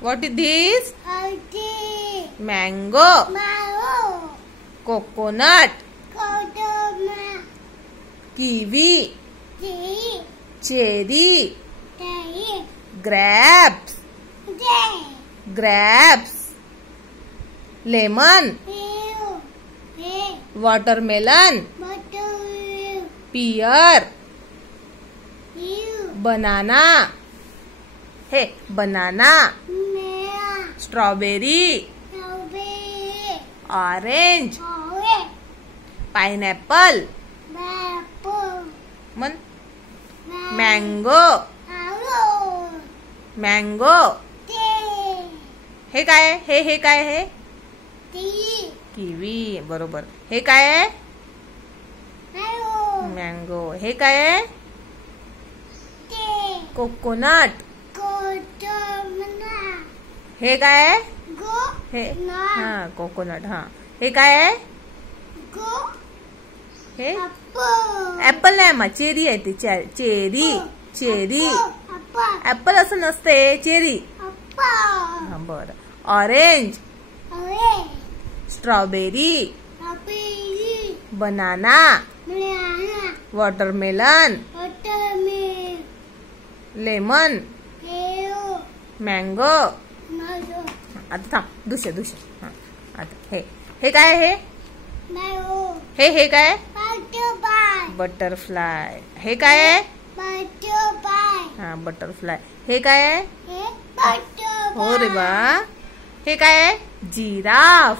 What is this? Mango. Coconut. Kiwi. Cherry. Grapes. Lemon. Watermelon. Pear. Banana. Banana. Strawberry. Orange. Pineapple. Mango. हे काय आहे? हे काय आहे? किवी. बरोबर. हे काय आहे? मँगो. हे काय आहे? कोकोनट. हे काय आहे? हे कोकोनट. हे काय आहे? हे ऍपल नाही मा, चेरी आहे ती. चेरी. ऍपल असं नसते, चेरी. बरं. Orange. Strawberry. Banana. Watermelon. Lemon. Mango. आता थांब, दुसरं. आता हे काय आहे? हे काय? बटरफ्लाय. हे काय आहे? बटरफ्लाय. हे काय आहे? हो रे बा. हे काय आहे? जिराफ.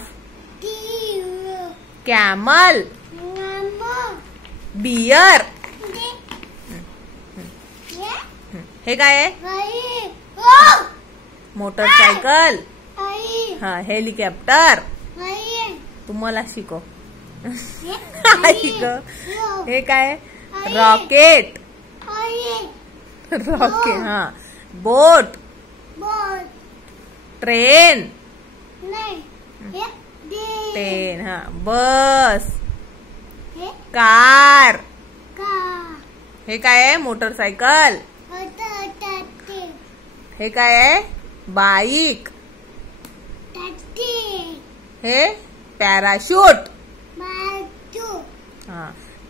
कॅमल. बियर. हे काय आहे? मोटरसायकल. हेलिकॉप्टर. तुम्हाला शिकव. हे काय? Rocket. Boat. Train. Bus. Car. हे काय आहे? मोटरसायकल. हे काय आहे? बाईक. हे parachute.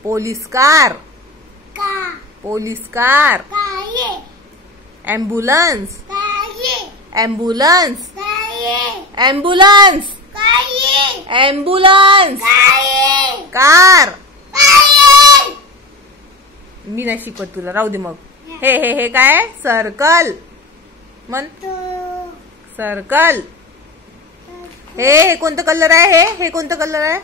Police car. Ambulance. Car. मी नाही शिकवत तुला, राहू दे मग. हे काय? सर्कल. सर्कल. हे कोणतं कलर आहे? हे कोणतं कलर आहे?